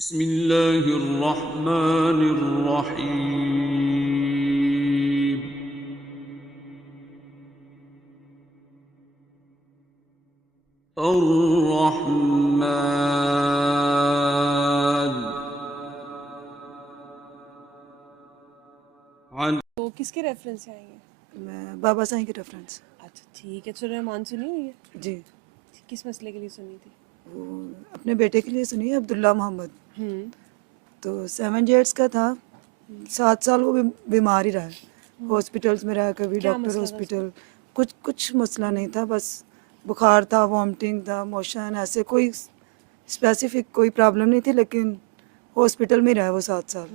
बिस्मिल्लाहिर्रहमानिर्रहीम। अर्रहमान। तो किसके रेफरेंस से आएंगे? मैं बाबा साईं की रेफरेंस। अच्छा ठीक है। सूरह रहमान सुनी हुई है? जी, किस मसले के लिए सुनी थी? वो अपने बेटे के लिए सुनी है, अब्दुल्ला मोहम्मद। हम्म तो 7 इयर्स का था, 7 साल वो बीमार ही रहा है, हॉस्पिटल्स में रहा, कभी क्या डॉक्टर मसला था उसका? हॉस्पिटल। कुछ मसला नहीं था, बस बुखार था, वॉमिटिंग था, मोशन, ऐसे कोई स्पेसिफिक कोई प्रॉब्लम नहीं थी, लेकिन हॉस्पिटल में ही रहा है वो 7 साल।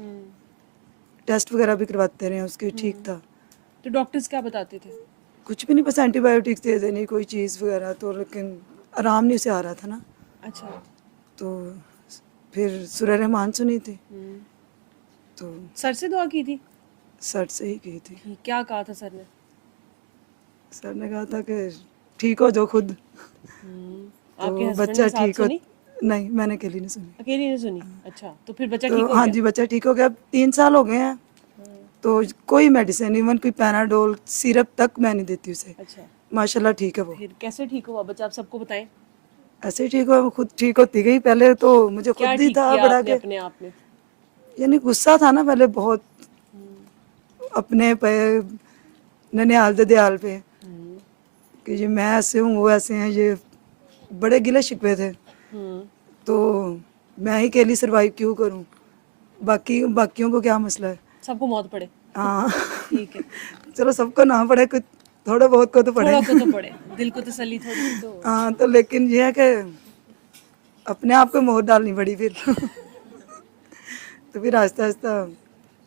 टेस्ट वगैरह भी करवाते रहे उसके, ठीक था। तो डॉक्टर्स क्या बताते थे? कुछ भी नहीं, बस एंटीबायोटिक्स दे देनी, कोई चीज़ वगैरह तो, लेकिन आराम नहीं उसे आ रहा था ना। अच्छा। तो फिर सूरह रहमान सुनी थी, तो सर से दुआ की थी? सर से ही की थी। क्या कहा था सर ने? सर ने कहा था कि ठीक हो जाओ खुद, आपके तो हस्बैंड बच्चा ने साथ ठीक हो। सुनी? नहीं, मैंने अकेली नहीं सुनी। अकेली ने सुनी? अच्छा, तो फिर बच्चा तो ठीक हो हाँ गया? जी, बच्चा ठीक हो गया। अब 3 साल हो गए हैं, तो कोई मेडिसिन, इवन कोई पैनाडोल सिरप तक मैं नहीं देती उसे। अच्छा, माशाल्लाह ठीक है वो। फिर कैसे ठीक हुआ बच्चा? आप सबको बताएं। ऐसे ही ठीक हुआ, वो खुद ठीक होती गई। पहले तो मुझे क्या खुद ही ठीक था किया बड़ा आपने के, अपने आप में? यानी गुस्सा था ना पहले बहुत, अपने पे, ननिहाल ददियाल पे, कि ये मैं ऐसे हूँ, वो ऐसे हैं, ये बड़े गिले शिकवे थे। तो मैं ही अकेली सरवाइव क्यों करूं, बाकियों को क्या मसला है। सबको मौत पड़े। हाँ ठीक है, चलो सबको ना पड़े, कुछ थोड़े बहुत को तो पड़े। थोड़ा को तो पड़े, दिल को तसल्ली थोड़ी सी तो। हाँ, तो लेकिन ये है कि अपने आप को मोहर डालनी पड़ी फिर तो फिर आहिस्ता आहिस्ता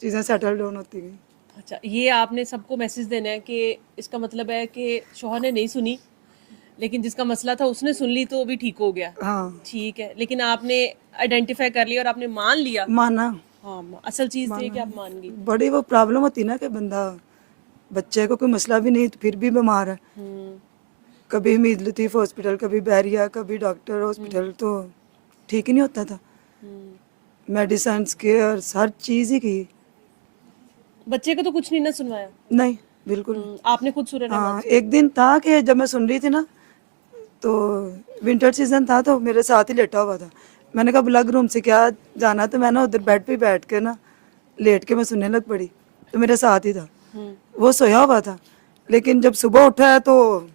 चीज़ें सेटल डाउन होती गई। अच्छा, ये आपने सबको मैसेज देना है कि इसका मतलब है कि शौहर ने नहीं सुनी, लेकिन जिसका मसला था उसने सुन ली तो वो भी ठीक हो गया। हाँ, ठीक है, लेकिन आपने आइडेंटिफाई कर लिया और आपने मान लिया। माना। हाँ, असल चीज़ तो ये माना कि आप मान गई। बड़ी वो प्रॉब्लम होती ना कि बंदा, बच्चे को कोई मसला भी नहीं तो फिर भी बीमार है। कभी मीद लतीफ़ हॉस्पिटल, कभी बैरिया, कभी डॉक्टर हॉस्पिटल, तो ठीक ही नहीं होता था। मेडिसिन केयर हर चीज़ ही की। बच्चे को तो कुछ नहीं ना सुनवाया? नहीं, बिल्कुल नहीं। आपने खुद सूरह रहमान हाँ, सुनी? एक दिन था कि जब मैं सुन रही थी ना, तो विंटर सीजन था, तो मेरे साथ ही लेटा हुआ था। मैंने कहा ब्लग रूम से क्या जाना, तो मैं ना उधर बेड पे बैठ के ना लेट के मैं सुनने लग पड़ी, तो मेरे साथ ही था। वो सोया हुआ था, लेकिन जब सुबह उठा है तो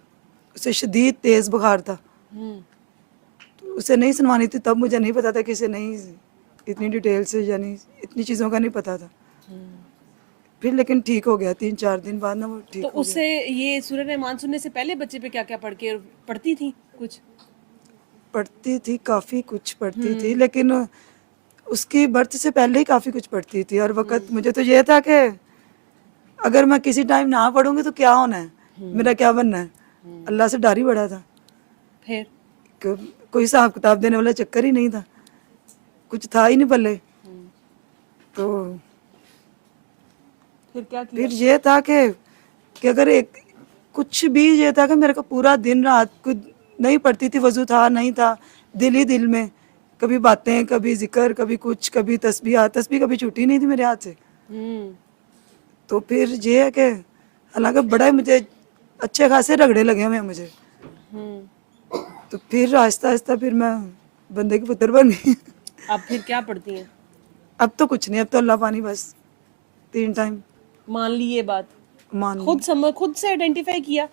उसे शदीद तेज़ बुखार था। तो उसे नहीं सुनवानी थी, तब मुझे नहीं पता था कि इसे नहीं, इतनी डिटेल से, यानी इतनी चीज़ों का नहीं पता था। फिर लेकिन ठीक हो गया, 3-4 दिन बाद ना वो तो ठीक हो उससे ये सूरह रहमान सुनने से पहले बच्चे पे क्या क्या पढ़ती थी कुछ? पढ़ती थी, काफ़ी कुछ पढ़ती थी, लेकिन उसकी बर्थ से पहले ही काफ़ी कुछ पढ़ती थी। हर वक्त मुझे तो ये था कि अगर मैं किसी टाइम ना पढ़ूंगी तो क्या होना है, मेरा क्या बनना है। अल्लाह से डर ही बड़ा था फिर कि कोई हिसाब किताब देने वाला चक्कर ही नहीं था, कुछ था ही नहीं पल्ले। तो फिर क्या किया? फिर ये था कि अगर एक कुछ भी, ये था कि मेरे को पूरा दिन रात कुछ नहीं पढ़ती थी, वजू था नहीं था, दिल ही दिल में, कभी बातें, कभी जिक्र, कभी कुछ, कभी तस्बीह कभी छूटी नहीं थी मेरे हाथ से। तो फिर ये है कि हालांकि बड़ा ही मुझे अच्छे खासे रगड़े लगे हुए हैं मुझे, तो फिर आहिस्ता आहिस्ता फिर मैं बंदे की पुत्र बन गई अब फिर क्या पढ़ती हैं? अब तो कुछ नहीं, अब तो अल्लाह पानी बस, 3 टाइम मान ली ये बात? मान खुद से आइडेंटिफाई किया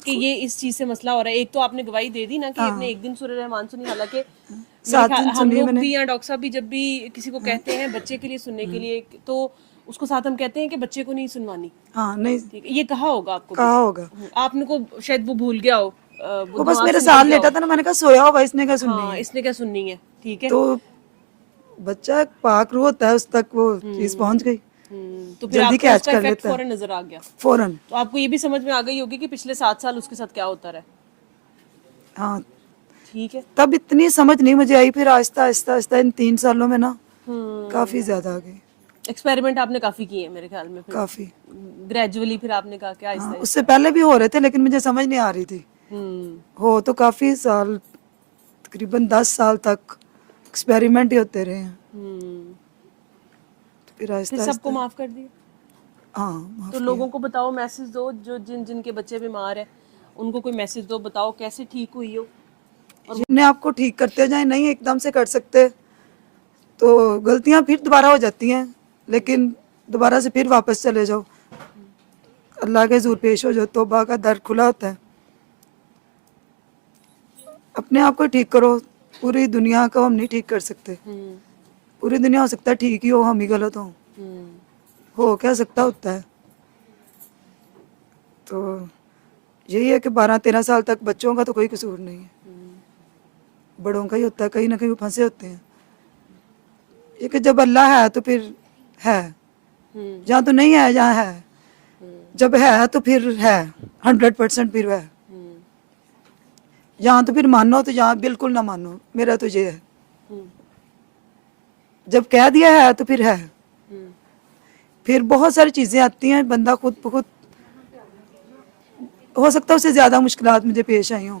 कि ये इस चीज से मसला हो रहा है? एक तो आपने गवाही दे दी ना कि आपने एक दिन सूरह रहमान सुनी, हालांकि मेरे 7 ख्याल दिन हम सुनी लोग मैंने। भी या डॉक्टर साहब भी जब भी किसी को कहते हैं बच्चे के लिए सुनने के लिए, तो उसको साथ हम कहते हैं कि बच्चे को नहीं सुनवानी। हाँ, नहीं ठीक है, ये कहा होगा आपको भी? कहा होगा। आपने को शायद वो भूल गया हो, वो वो बस दिमाग मेरे से निकल साथ गया लेटा हो। था ना, मैंने कहा सोया होगा, इसने क्या सुननी हाँ, है। इसने क्या सुननी है। ठीक है। तो बच्चा पाक रूह होता है, उस तक वो चीज पहुंच गई, तो फिर जल्दी आपको कैच उसका कर इफेक्ट लेता है फौरन नजर आ गया? फौरन। तो आपको ये भी समझ में आ गई होगी कि पिछले 7 साल उसके साथ क्या होता रहा है। हाँ, ठीक है। तब इतनी समझ नहीं मुझे आई, फिर आहिस्ता आहिस्ता आहिस्ता इन 3 सालों में ना काफी ज्यादा आ गई, एक्सपेरिमेंट आपने काफी किए हैं मेरे ख्याल में। फिर काफी। ग्रेजुअली फिर आपने कहा कि आहिस्ता हाँ, आहिस्ता। उससे पहले भी हो रहे थे, लेकिन मुझे समझ नहीं आ रही थी। हो तो काफी साल, तकरीबन 10 साल तक एक्सपेरिमेंट ही होते रहे हैं, हम्म। तो फिर आहिस्ता फिर सबको आहिस्ता माफ कर दिया। हाँ माफ तो लोगों को बताओ, मैसेज दो, जो जिनके बच्चे बीमार है उनको कोई मैसेज दो, बताओ कैसे ठीक हुई हो। जिन्हें आपको ठीक करते जाए, नहीं एकदम से कर सकते तो गलतियां फिर दोबारा हो जाती हैं, लेकिन दोबारा से फिर वापस चले जाओ, अल्लाह के हजूर पेश हो जाओ, तौबा का दर खुला होता है। अपने आप को ठीक करो, पूरी दुनिया को हम नहीं ठीक कर सकते। पूरी दुनिया हो सकता है ठीक ही हो, हम ही गलत हों, हो क्या सकता होता है। तो यही है कि 12-13 साल तक बच्चों का तो कोई कसूर नहीं है, बड़ों का ही होता है, कहीं ना कहीं वो फंसे होते हैं। ये कि जब अल्लाह है तो फिर है, जहाँ तो नहीं है जहाँ है, जब है तो फिर है 100% फिर है, यहाँ तो फिर मानो तो यहाँ बिल्कुल ना मानो, मेरा तो ये है। जब कह दिया है तो फिर है। फिर बहुत सारी चीज़ें आती हैं, बंदा खुद ब खुद, हो सकता है उससे ज़्यादा मुश्किलात मुझे पेश आई हों।